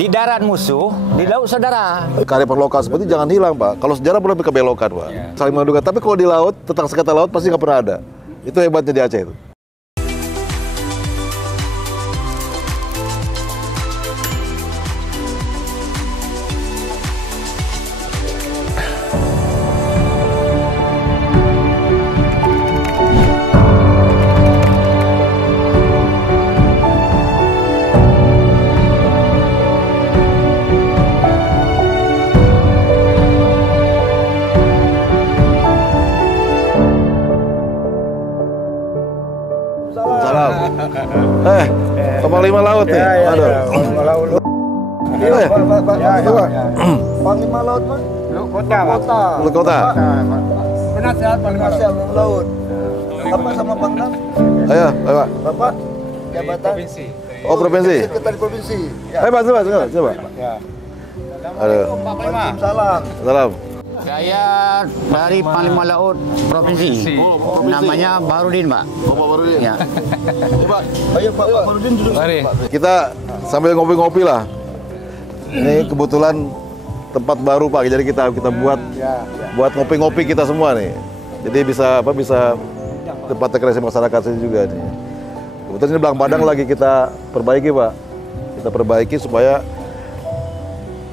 Di darat musuh, di laut saudara. Kearifan lokal seperti jangan hilang, Pak. Kalau sejarah boleh kebelokan, Pak. Saling menduga. Tapi kalau di laut, tentang sekata laut pasti nggak pernah ada. Itu hebatnya di Aceh itu. Panglima Laut nih. Aduh. Panglima Laut. Panglima Laut, Mas. Lu kota. Penasihat Panglima Laut. Bapak sama Pangdam? Ayo, Pak. Bapak jabatan Provinsi. Oh, provinsi. Sekretaris provinsi. Pak, coba. Ya. Aduh. Waalaikumsalam. Salam. Saya dari Panglima Laut Provinsi. Namanya Barudin, Pak. Pak Barudin. Ya. Pak. Ayo Pak Barudin duduk. Mari. Kita sambil ngopi-ngopi lah. Ini kebetulan tempat baru, Pak. Jadi kita buat ngopi-ngopi kita semua nih. Jadi bisa tempat rekreasi masyarakat sini juga nih. Kebetulan ini Belang Padang lagi kita perbaiki, Pak. Kita perbaiki supaya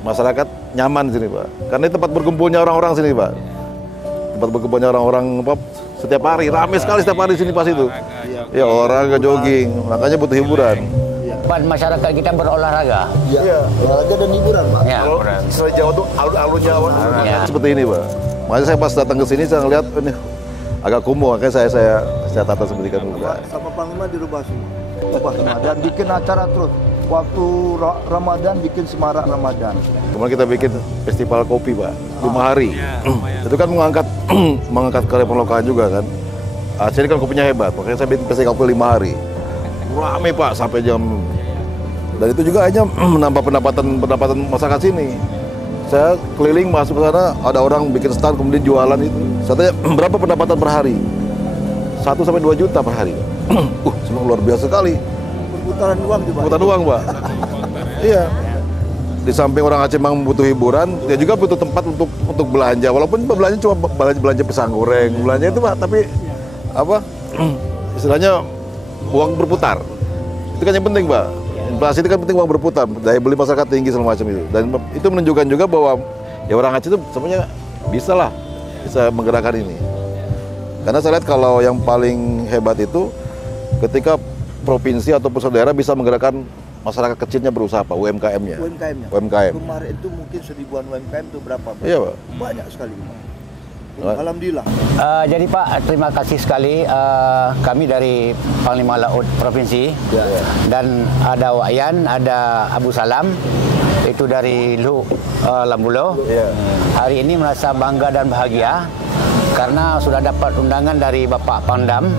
masyarakat nyaman di sini, Pak. Karena ini tempat berkumpulnya orang-orang sini, Pak. Tempat berkumpulnya orang-orang setiap hari, ramai sekali setiap hari di sini pas itu. Ya orang ke jogging, makanya butuh hiburan. Buat masyarakat kita berolahraga. Iya, olahraga dan hiburan, Pak. Ya. Kalau Serai Jawa tuh alun-alun Jawa Ya. seperti ini, Pak. Makanya saya pas datang ke sini saya ngeliat ini agak kumuh, makanya saya tata seperti kan juga. Sama Panglima dirubah semua. Ubah semua dan bikin acara terus. Waktu Ramadan bikin semarak Ramadan. Kemarin kita bikin festival kopi, Pak, 5 hari. Itu kan mengangkat kearifan lokal juga kan. Aceh ini kan kopinya hebat, makanya saya bikin festival kopi 5 hari. Rame, Pak, sampai jam. Dan itu juga hanya menambah pendapatan masyarakat sini. Saya keliling masuk ke sana, ada orang bikin stand kemudian jualan itu. Saya tanya, berapa pendapatan per hari? 1 sampai 2 juta per hari. Semua luar biasa sekali. Perputaran uang juga. Perputaran uang, Pak. Iya. Di samping orang Aceh memang butuh hiburan, dia juga butuh tempat untuk belanja. Walaupun belanja cuma belanja pisang goreng, belanja itu, Pak, tapi istilahnya uang berputar. Itu kan yang penting, Pak. Inflasi itu kan penting, uang berputar. Daya beli masyarakat tinggi segala macam itu. Dan itu menunjukkan juga bahwa ya orang Aceh itu sebenarnya bisa menggerakkan ini. Karena saya lihat kalau yang paling hebat itu ketika provinsi ataupun daerah bisa menggerakkan masyarakat kecilnya berusaha, Pak, UMKM-nya. UMKM. Kemarin itu mungkin 1000-an UMKM itu berapa, Pak? Iya, Pak. Banyak sekali. Alhamdulillah. Jadi Pak, terima kasih sekali kami dari Panglima Laut Provinsi dan ada Wayan, ada Abu Salam, itu dari Lambulo. Hari ini merasa bangga dan bahagia karena sudah dapat undangan dari Bapak Pangdam.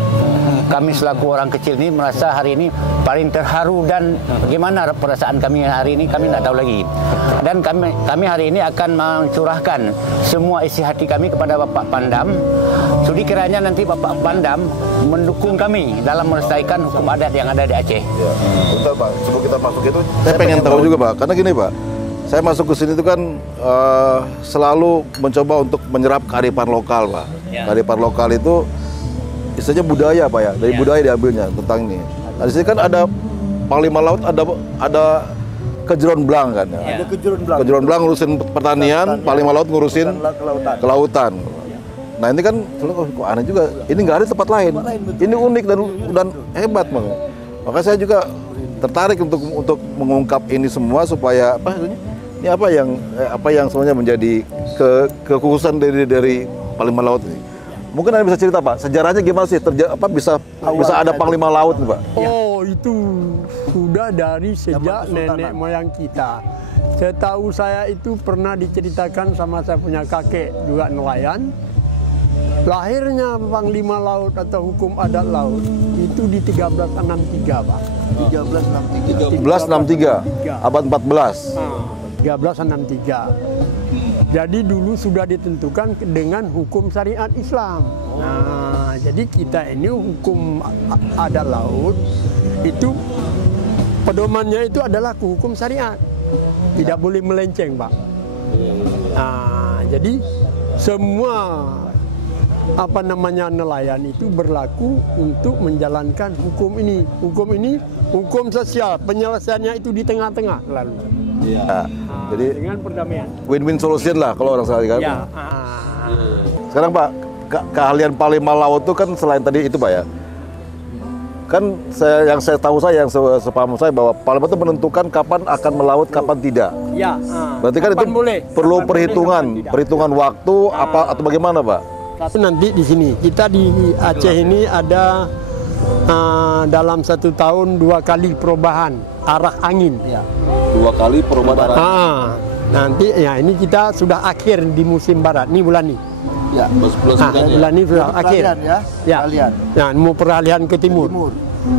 Kami selaku orang kecil ini merasa hari ini paling terharu dan bagaimana perasaan kami hari ini kami tidak tahu lagi. Dan kami hari ini akan mencurahkan semua isi hati kami kepada Bapak Pangdam. Sudi kiranya nanti Bapak Pangdam mendukung kami dalam melestarikan hukum adat yang ada di Aceh. Ya. Bentar, Pak, sebelum kita masuk itu, saya pengen tahu juga, Pak. Karena gini, Pak, saya masuk ke sini itu kan selalu mencoba untuk menyerap kearifan lokal, Pak. Kearifan lokal itu istilahnya budaya, Pak, ya. Dari budaya diambilnya tentang ini. Nah, di sini kan ada Panglima Laut, ada Kejeron Blang kan. Ada Kejeron Blang. Kejeron Blang ngurusin pertanian, Panglima Laut ngurusin kelautan. Nah, ini kan kok aneh juga. Ini nggak ada tempat lain. Ini unik dan hebat, Bang. Maka saya juga tertarik untuk mengungkap ini semua supaya ini apa yang sebenarnya menjadi kekhususan dari Panglima Laut ini. Mungkin Anda bisa cerita, Pak, sejarahnya gimana sih bisa ada Panglima Laut nih, Pak? Oh, itu sudah dari sejak nenek moyang kita. Setahu saya itu pernah diceritakan sama saya punya kakek juga nelayan. Lahirnya Panglima Laut atau hukum adat laut itu di 1363, Pak. 1363, abad 14. 1363. Jadi dulu sudah ditentukan dengan hukum syariat Islam. Nah, jadi kita ini hukum adat laut itu pedomannya itu adalah hukum syariat. tidak boleh melenceng, Pak. Nah, jadi semua nelayan itu berlaku untuk menjalankan hukum ini. Hukum sosial, penyelesaiannya itu di tengah-tengah lalu. Jadi Dengan perdamaian. win-win solution lah kalau orang sekali kan. Ya. Sekarang Pak, keahlian Panglima Laut itu kan selain tadi itu Pak ya. Kan yang saya tahu yang sepaham saya bahwa Panglima itu menentukan kapan akan melaut, kapan tidak. Ya. Berarti kan itu boleh, perlu kapan perhitungan, boleh, kapan tidak. perhitungan waktu apa atau bagaimana Pak? Nanti di sini kita di Aceh ini ada dalam 1 tahun 2 kali perubahan arah angin. 2 kali perubahan arah. Nanti ya ini kita sudah akhir di musim barat. Ini bulan ini. Ya. Bulan ini sudah akhir. Ya. Peralihan. Nah, mau peralihan ke timur.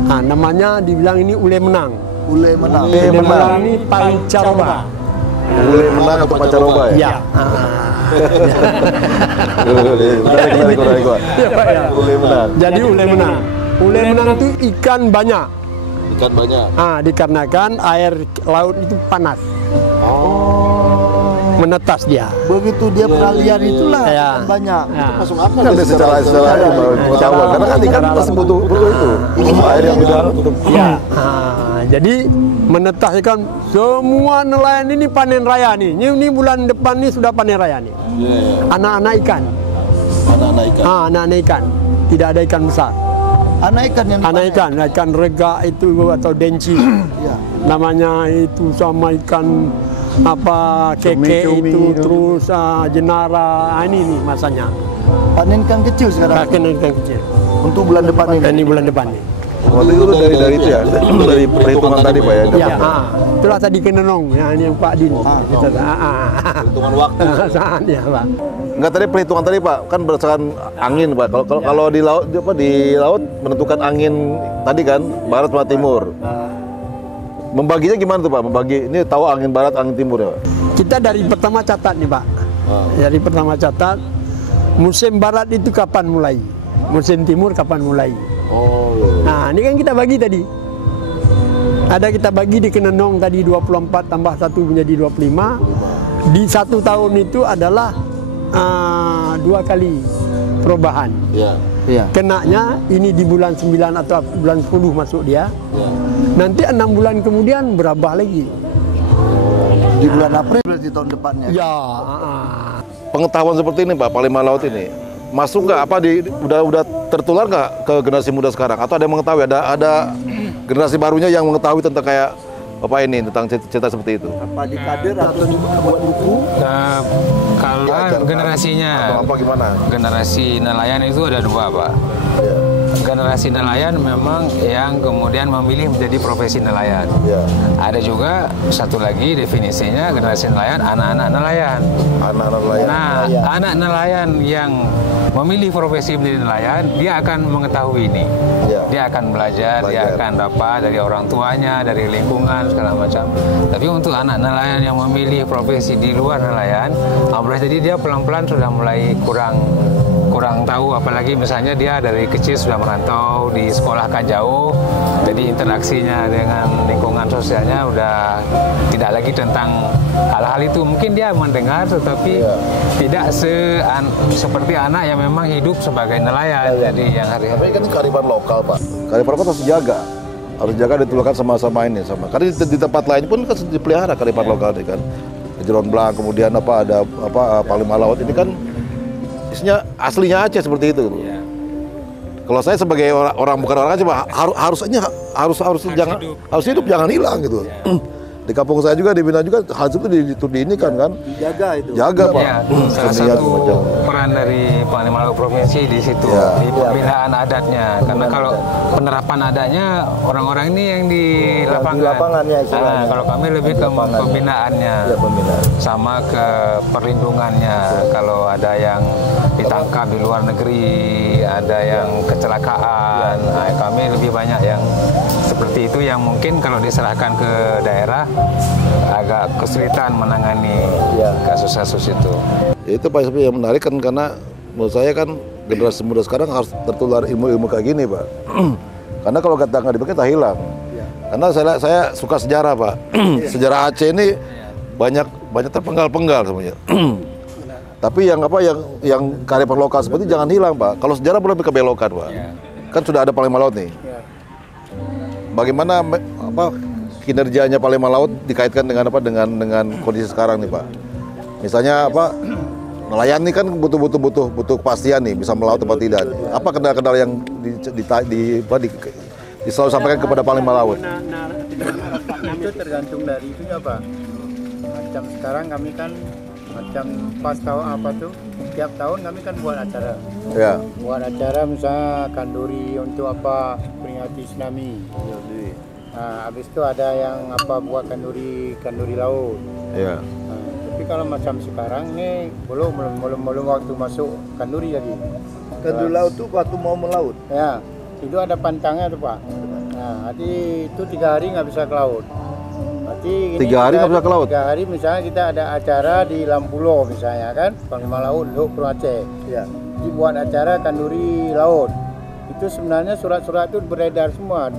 Nah, namanya dibilang ini ule menang. Ule menang. Ule menang ini pancaroba. Ule menang atau pancaroba ya? Ya. Menarik. Ule menang. Jadi ule menang. Ule menang itu ikan banyak. Ikan banyak. Dikarenakan air laut itu panas. Menetas dia. Begitu dia peralihan itulah Ya. ikan banyak. Masuk akal kan secara pengetahuan karena kan ikan masih butuh itu air yang udah untuk Jadi menetas ikan, semua nelayan ini panen raya nih. Ini bulan depan nih sudah panen raya nih. Anak-anak ikan. Anak-anak ikan. Tidak ada ikan besar. Anak ikan yang Ikan rega itu atau denci. Ya. Namanya itu sama ikan keke itu terus jenara. Ini nih masanya. Panen ikan kecil sekarang. Panen ikan kecil. Untuk bulan depan ini. Ini bulan depan nih. waktu itu dari itu ya dari perhitungan tadi Pak ya. Ya, itulah tadi kenenong yang Pak Din. Perhitungan waktu. Saat ya Pak. Enggak tadi perhitungan tadi Pak, kan berdasarkan angin Pak. Kalau di laut menentukan angin tadi kan barat sama timur. Membaginya gimana tuh Pak? Membagi ini tahu angin barat, angin timur ya Pak? Kita dari pertama catat nih Pak. Dari pertama catat musim barat itu kapan mulai, musim timur kapan mulai. Nah ini kan kita bagi tadi. Ada kita bagi di Kenenong tadi 24 tambah 1 menjadi 25. Di 1 tahun itu adalah 2 kali perubahan. Iya. Kenanya ini di bulan 9 atau bulan 10 masuk dia. Nanti 6 bulan kemudian berubah lagi. Di bulan April berarti tahun depannya. Ya. Pengetahuan seperti ini Pak, Panglima Laut ini masuk nggak udah tertular nggak ke generasi muda sekarang atau ada yang mengetahui ada generasi barunya yang mengetahui tentang kayak apa ini tentang cerita seperti itu? Apa di kader atau dibuat buku? Kalau generasinya Atau apa gimana? generasi nelayan itu ada 2 Pak. Generasi nelayan memang yang kemudian memilih menjadi profesi nelayan. Ada juga satu lagi definisinya generasi nelayan anak-anak nelayan. Anak-anak nelayan. Nah, anak nelayan yang memilih profesi menjadi nelayan, dia akan mengetahui ini. Dia akan belajar, dia akan dapat dari orang tuanya, dari lingkungan segala macam. Tapi untuk anak nelayan yang memilih profesi di luar nelayan, boleh jadi dia pelan-pelan sudah mulai kurang tahu, apalagi misalnya dia dari kecil sudah merantau, di sekolah kan jauh, jadi interaksinya dengan lingkungan sosialnya udah tidak lagi tentang hal-hal itu. Mungkin dia mendengar tetapi tidak seperti anak yang memang hidup sebagai nelayan. Jadi yang hari-hari Ini kan kearifan lokal Pak. Kearifan lokal harus dijaga. Harus dijaga ditularkan sama-sama ini sama. Karena di tempat lain pun kan dipelihara kearifan lokal ini kan. Di Jeron Blang kemudian ada Panglima Laut ini kan isinya aslinya Aceh seperti itu. Kalau saya sebagai orang bukan orang Aceh harus hidup jangan hilang gitu. Di kampung saya juga dibina juga hal itu diinikan kan. Dijaga itu. Jaga Pak. Ya, salah satu peran dari Panglima Laut Provinsi di situ, di pembinaan adatnya. Karena kalau penerapan adatnya orang-orang ini yang di lapangan. Di lapangannya istilahnya. Kalau kami lebih ke pembinaannya, sama ke perlindungannya. Kalau ada yang ditangkap di luar negeri, ada yang kecelakaan, kami lebih banyak yang seperti itu yang mungkin kalau diserahkan ke daerah agak kesulitan menangani kasus-kasus itu. Itu Pak yang menarik kan karena menurut saya kan generasi muda sekarang harus tertular ilmu-ilmu kayak gini Pak. Karena kalau kata nggak dipakai tak hilang. Karena saya suka sejarah, Pak. Sejarah Aceh ini banyak terpenggal-penggal sebenarnya. Tapi yang kearifan lokal seperti jangan hilang, Pak. Kalau sejarah boleh dikebelokan, Pak. Kan sudah ada Palembang Laut nih. Bagaimana kinerjanya Palembang Laut dikaitkan dengan dengan kondisi sekarang nih, Pak? Misalnya nelayan ini kan butuh kepastian nih, bisa melaut atau tidak. Apa kendala-kendala yang selalu sampaikan kepada Palembang Laut? Itu tergantung dari itunya, Pak. Macam sekarang kami kan pas tahun tiap tahun kami kan buat acara. Ya. Buat acara misalnya kanduri untuk peringati tsunami. Nah, habis itu ada yang buat kanduri laut. Ya. Nah, tapi kalau macam sekarang nih belum waktu masuk kanduri lagi. Kanduri laut tuh waktu mau melaut. Ya, itu ada pantangnya tuh, Pak. Nah, jadi itu 3 hari nggak bisa ke laut. Berarti 3 hari nggak bisa ke laut? 3 hari misalnya kita ada acara di Lampulo misalnya kan, Panglima Laut Luhut Aceh. Ya. Jadi buat acara kanduri laut. Itu sebenarnya surat-surat itu beredar semua.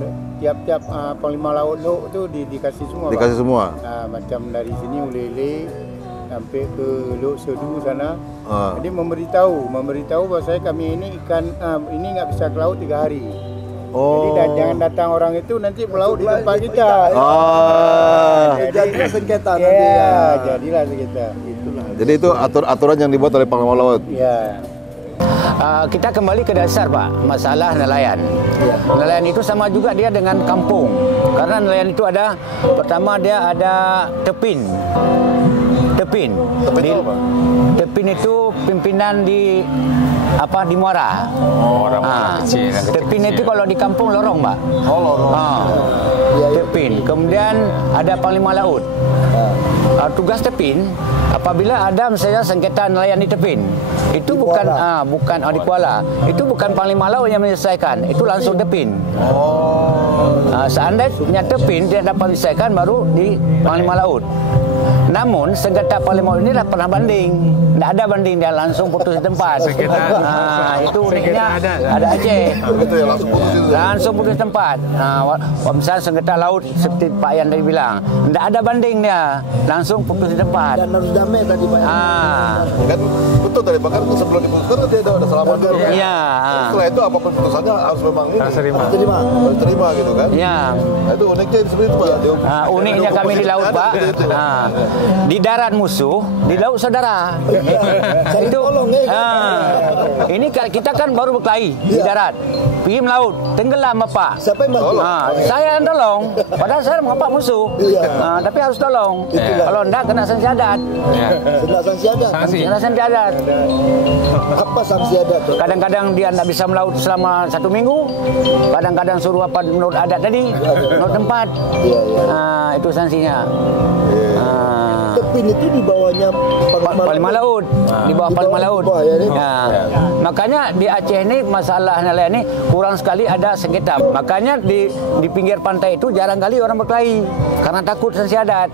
Tiap-tiap Panglima Laut Luhut itu dikasih semua. Dikasih Pak. semua. Nah, macam dari sini Ulele sampai ke Luhut Sedu sana. Jadi memberitahu bahwa kami ini ini nggak bisa ke laut 3 hari. Jadi jangan datang orang itu nanti melaut di tempat kita. Jadilah sengketa nanti. Iya, jadilah sengketa. Itulah. Jadi itu aturan yang dibuat oleh Panglima Laut. Iya. Kita kembali ke dasar, Pak, masalah nelayan. Nelayan itu sama juga dia dengan kampung. Karena nelayan itu pertama dia ada tepin. Tepin itu pimpinan di Muara. Kecil. Tepin itu kalau di kampung lorong, Pak. Lorong. Tepin. Kemudian ada Panglima Laut. Tugas tepin apabila ada misalnya sengketa nelayan di tepin, itu bukan di Kuala, itu bukan Panglima Laut yang menyelesaikan, itu langsung tepin. Seandainya tepin tidak dapat menyelesaikan baru di Panglima Laut. Namun sengketa Panglima Laut ini tidak pernah banding, tidak ada banding, dia langsung putus di tempat. Itu uniknya ada Aceh. Langsung putus tempat. Misalnya sengketa laut seperti Pak Yan tadi bilang, tidak ada banding dia, langsung putus di tempat. Dan harus damai tadi, Pak. Kan betul tadi, bahkan sebelum diputuskan dia ada selama dulu. Iya. Setelah itu apapun putusannya harus memang Harus terima gitu kan? Iya. Nah, itu uniknya seperti itu, Pak. Uniknya kami di laut, Pak. Di darat musuh, di laut saudara. Itu. Ini kita kan baru berkelahi di darat. Pergi melaut, tenggelam Bapak. Siapa yang bantu? Saya yang tolong. Padahal saya mengapak musuh. Tapi harus tolong. Kalau enggak kena sanksi adat. Kena sanksi adat. Kena sanksi adat. Apa sanksi adat? Kadang-kadang dia tidak bisa melaut selama 1 minggu. Kadang-kadang suruh menurut adat tadi, menurut tempat. Itu sanksinya. Tepin itu di bawahnya Panglima Laut, di bawah Panglima Laut. Makanya di Aceh ini masalah nelayan ini kurang sekali ada sengketa. Makanya di pinggir pantai itu jarang kali orang berkelahi karena takut sanksi adat.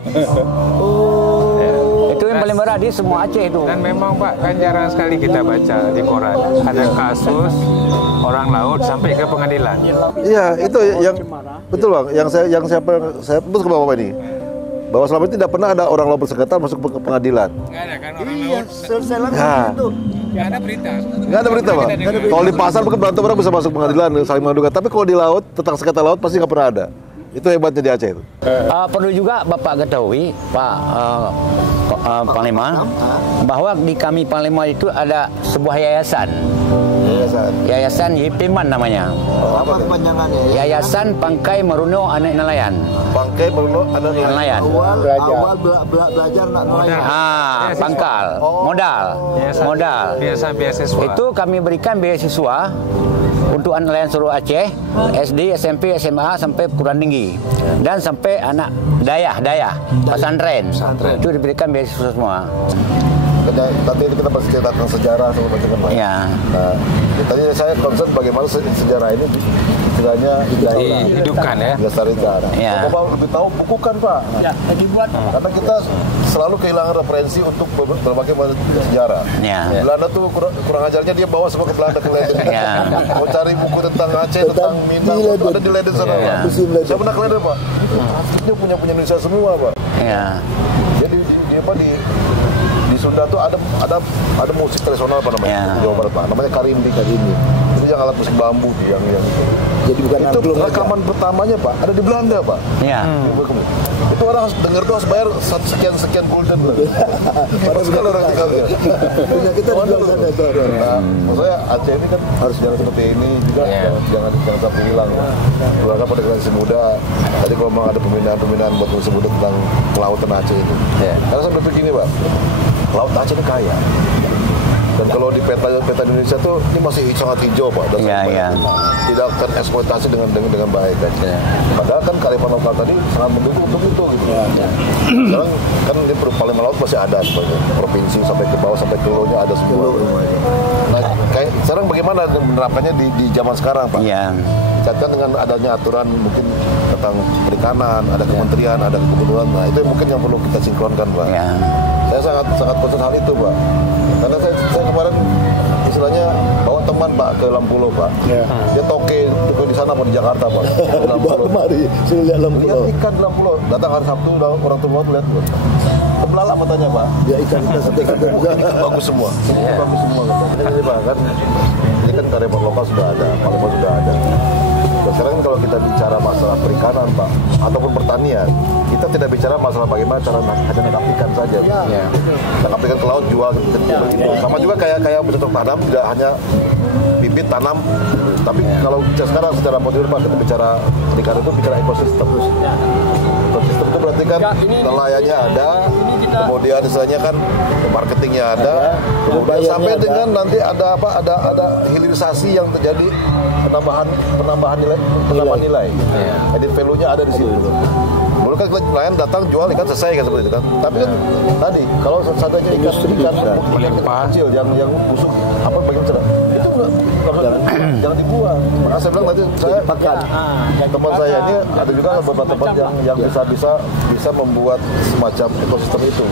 Itu yang paling berat di semua Aceh itu. Dan memang, Pak, kan jarang sekali kita baca di koran ada kasus orang laut sampai ke pengadilan. Iya, itu yang betul, Bang. Yang saya putus ke Bapak ini. Bahwa selama ini tidak pernah ada orang laut bersengketa masuk ke pengadilan. Nggak ada kan orang laut. Selesai langsung itu. Nggak ada berita. Nggak ada berita, Pak. Kalau di pasar mungkin berantem orang bisa masuk pengadilan saling mengadukan. Tapi kalau di laut tentang sengketa laut pasti nggak pernah ada. Itu hebatnya di Aceh itu. Perlu juga Bapak ketahui, Pak Panglima, bahwa di kami Panglima itu ada sebuah yayasan. Yayasan Yipiman namanya. Apa kepanjangannya? Yayasan Pangkai Meruno Anak Nelayan. Pangkai Meruno Anak Nelayan. Awal belajar nak nelayan. Pangkal, modal. Beasiswa. Itu kami berikan beasiswa untuk anak nelayan seluruh Aceh, SD, SMP, SMA sampai perguruan tinggi dan sampai anak dayah, pesantren. Itu diberikan beasiswa semua. Tadi kita pasti cerita tentang sejarah sama macam-macam. Ya. Nah, tadi saya concern bagaimana sejarah ini istilahnya dihidupkan ya. Dilestarikan. Ya. Bapak lebih tahu bukukan Pak. Ya, dibuat. Karena kita selalu kehilangan referensi untuk berbagai sejarah. Ya. Belanda tuh kurang ajarnya dia bawa semua ke Belanda ke Leiden. Ya. Mau cari buku tentang Aceh, tentang Minang, ada di Leiden sana. Ya. Pak. Saya pernah ke Leiden Pak. Itu punya Indonesia semua Pak. Ya. Jadi di Sunda tuh ada musik tradisional apa namanya? Ya. Di Jawa Barat Pak. Namanya karimbi. Itu yang alat musik bambu yang Jadi bukan itu rekaman pertamanya Pak ada di Belanda Pak. Ya. Itu orang harus denger tuh harus bayar sekian gulden lah. Sekali orang tinggalnya. punya kita di Belanda ada. Nah, maksudnya Aceh ini kan harus jangan seperti ini juga jangan sampai hilang. Keluarga pada generasi muda. Tadi kalau memang ada pembinaan buat generasi muda tentang kelautan Aceh itu. Karena saya berpikir gini Pak, laut Aceh ini kaya. Dan kalau di peta Indonesia tuh ini masih sangat hijau Pak, dan tidak tereksploitasi dengan baik kan. Padahal kan kearifan lokal tadi sangat mendukung untuk itu gitu. Sekarang kan di Palembang Laut masih ada sebenarnya, provinsi sampai ke bawah sampai ke hulunya ada semua. Nah, kayak sekarang bagaimana menerapkannya di zaman sekarang Pak? Catat dengan adanya aturan mungkin tentang perikanan, ada kementerian, ada kebutuhan. Nah itu mungkin yang perlu kita sinkronkan Pak. Saya sangat concern hal itu Pak. Karena saya kemarin istilahnya bawa teman Pak ke Lampulo Pak. Dia toke di sana Pak di Jakarta Pak. Bawa kemari, suruh lihat Lampulo. Lihat ikan di Lampulo. Datang hari Sabtu orang tua lihat terbelalak matanya Pak. Ya ikan kita sedekat juga. Bagus semua. Bagus semua. Jadi Pak kan ini kan kearifan lokal sudah ada, Palembang sudah ada. Dan sekarang kalau kita bicara masalah perikanan Pak ataupun pertanian, kita tidak bicara masalah bagaimana cara hanya menangkap ikan saja. Menangkap ikan ke laut jual gitu. Sama juga kayak bercocok tanam, tidak hanya bibit tanam, tapi kalau sekarang secara modern Pak kita bicara perikanan itu bicara ekosistem. Ekosistem itu berarti kan nelayannya ada, kemudian misalnya kan marketingnya ada, kemudian sampai dengan nanti ada hilirisasi yang terjadi penambahan nilai. Added value-nya ada di situ. Dulu kan nelayan datang jual ikan selesai kan seperti itu kan. Tapi kan tadi kalau seadanya ikan kecil yang busuk apa bagaimana itu jangan dibuang. Maka saya bilang tadi saya teman saya ini ada juga beberapa tempat yang bisa membuat semacam ekosistem itu.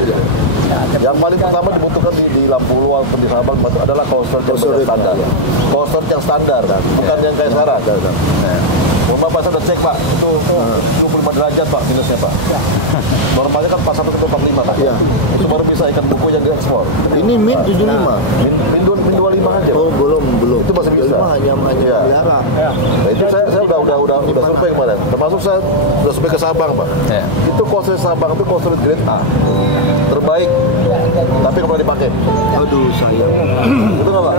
Yang paling pertama dibutuhkan di Lampulo atau di Sabang adalah coastal yang standar. Coastal yang standar, bukan yang kayak sekarang. Bapak saya udah cek Pak, itu 25 derajat Pak minusnya Pak. Normalnya kan 41 ke 45 Pak. Itu baru bisa ikan buku yang diekspor. Ini min 75. Min 25 aja. Oh belum. Itu masih bisa. Hanya pelihara. Nah, itu saya udah survei kemarin. Termasuk saya udah survei ke Sabang Pak. Itu coastal Sabang itu coastal grade A. Terbaik. Tapi nggak pernah dipakai. Aduh sayang. Itu nggak Pak?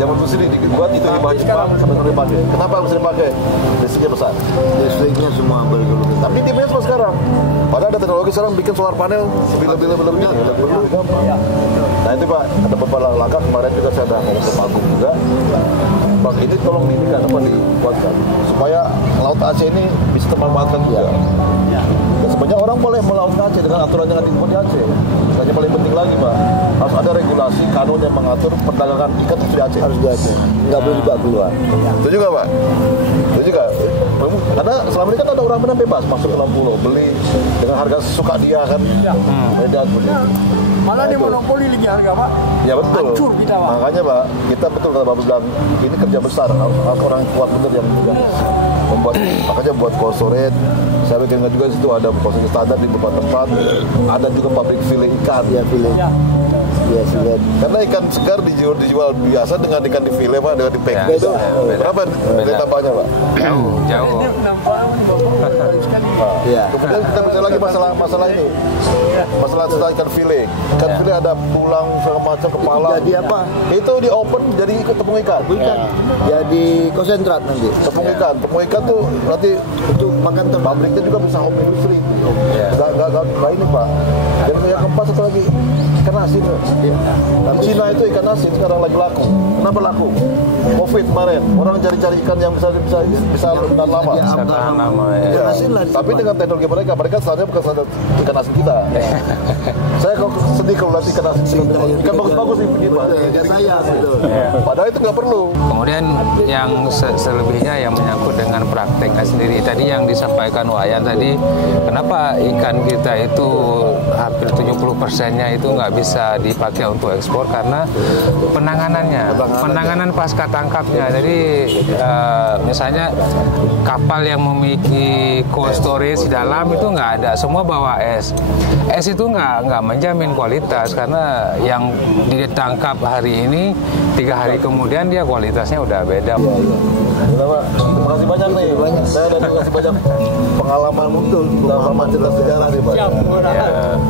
Zaman dulu sini dibuat itu di bawah Jepang sampai nggak dipakai. Kenapa harus dipakai? Listriknya besar. Listriknya semua bergelut. Tapi demandnya semua sekarang. Padahal ada teknologi sekarang bikin solar panel lebih-lebih. Nah itu Pak, ada beberapa langkah kemarin juga saya sudah ngomong ke Pak Agung juga. Pak ini tolong dikuatkan supaya Laut Aceh ini bisa termanfaatkan juga. Dan sebenarnya orang boleh melaut ke Aceh dengan aturan yang dibuat di Aceh. Yang paling penting lagi Pak, harus ada regulasi kanun yang mengatur perdagangan ikan di Aceh. Harus di Aceh, nggak boleh dibawa keluar. Itu juga Pak. Itu juga. Karena selama ini kan ada orang benar bebas masuk ke Lampulo, beli dengan harga sesuka dia kan. Beda begitu. Malah dia monopoli lagi harga Pak. Ya betul. Hancur kita Pak. Makanya Pak, kita betul kata Bapak bilang ini kerja besar, orang kuat betul yang membuat. Makanya buat cold storage. Saya bikin juga di situ ada posisi standar di beberapa tempat. Ada juga pabrik fillet ikan. Ya fillet. Ya fillet. Karena ikan segar dijual biasa dengan ikan di fillet Pak, dengan di pack itu. Berapa nilai tambahnya Pak? Jauh. Kemudian kita bicara lagi masalah ini. Masalah tentang ikan fillet. Ikan fillet ada tulang segala macam kepala. Jadi apa? Itu di open jadi ikut tepung ikan. Jadi konsentrat nanti. Tepung ikan tuh nanti untuk makan ternak. pabriknya juga bisa home industry. Enggak ini Pak. Jadi yang keempat satu lagi ikan asin. Dan Cina itu ikan asin sekarang lagi laku. Kenapa laku? Covid kemarin, orang cari-cari ikan yang bisa tahan lama. Bisa tahan lama ya. Ya. Tapi dengan teknologi mereka standarnya bukan standar ikan asin kita. Saya kok sedih kalau lihat ikan asin, ikan bagus-bagus di pinggir Pak. Padahal itu nggak perlu. Kemudian yang selebihnya yang menyangkut dengan prakteknya sendiri. Tadi yang disampaikan Wayan tadi, kenapa ikan kita itu hampir 70%-nya itu nggak bisa dipakai untuk ekspor karena penanganan pasca tangkapnya. Jadi misalnya kapal yang memiliki cold storage di dalam itu nggak ada, semua bawa es. Es itu nggak menjamin kualitas karena yang ditangkap hari ini 3 hari kemudian dia kualitasnya udah beda. Terima kasih banyak nih. Saya udah kasih banyak pengalaman pengalaman cerita sejarah nih Pak.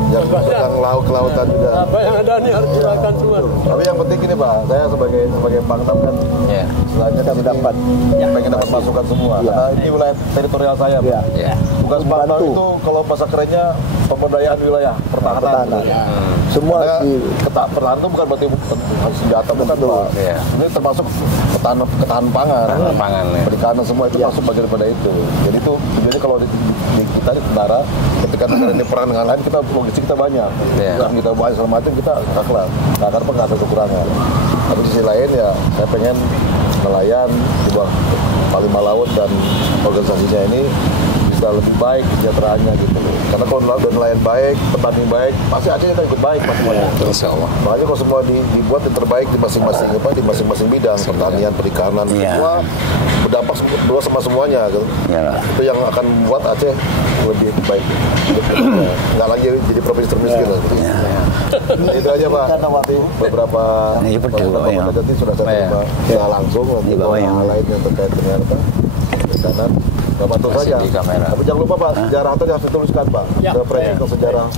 Yang tentang laut-lautan juga. Apa yang ada nih harus silakan semua. Tapi yang penting ini Pak, saya sebagai Pangdam kan, istilahnya kami pengen dapat masukan semua. Karena ini wilayah teritorial saya Pak. Tugas Pangdam itu kalau bahasa kerennya pemberdayaan wilayah pertahanan. Semua pertahanan itu bukan berarti senjata, bukan Pak. Ini termasuk ketahanan pangan, perikanan semua itu masuk bagian daripada itu. Jadi itu tujuannya kalau di kita di tentara, ketika negara ini perang dengan lain, kita logistik kita banyak. Yang kita banyak segala macam kita kelar. Nggak ada kekurangan. Tapi di sisi lain ya saya pengen nelayan di bawah Panglima Laut dan organisasinya ini bisa lebih baik kesejahteraannya gitu. Karena kalau nelayan baik, petani baik, pasti Aceh kita ikut baik Mas. Insyaallah. Makanya kalau semua dibuat yang terbaik di masing-masing bidang, pertanian, perikanan, semua berdampak dua sama semuanya gitu. Itu yang akan membuat Aceh lebih baik. Nggak lagi jadi provinsi termiskin. Itu aja Pak. Nanti beberapa nanti sudah saya terima langsung nanti hal lain yang terkait dengan perikanan. Bantu saja. Tapi jangan lupa Pak, sejarah tadi harus dituliskan Pak. Ke sejarah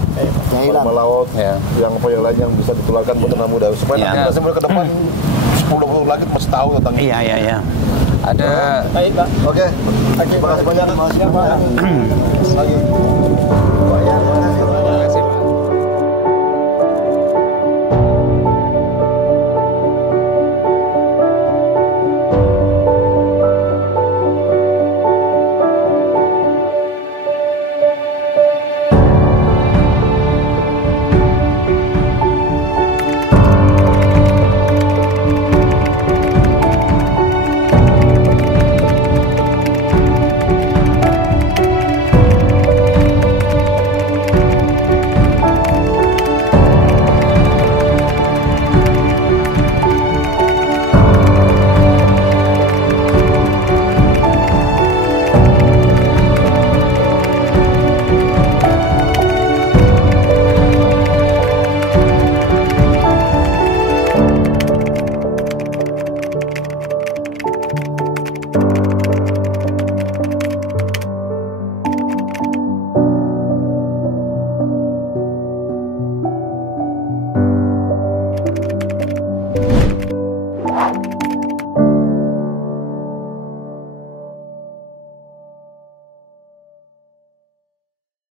Panglima Laut, yang lain yang bisa ditularkan buat anak muda. Supaya nanti kita sebelum ke depan 10-20 lagi masih tahu tentang ini. Iya. Ada. Baik Pak. Oke. Terima kasih banyak. Lagi.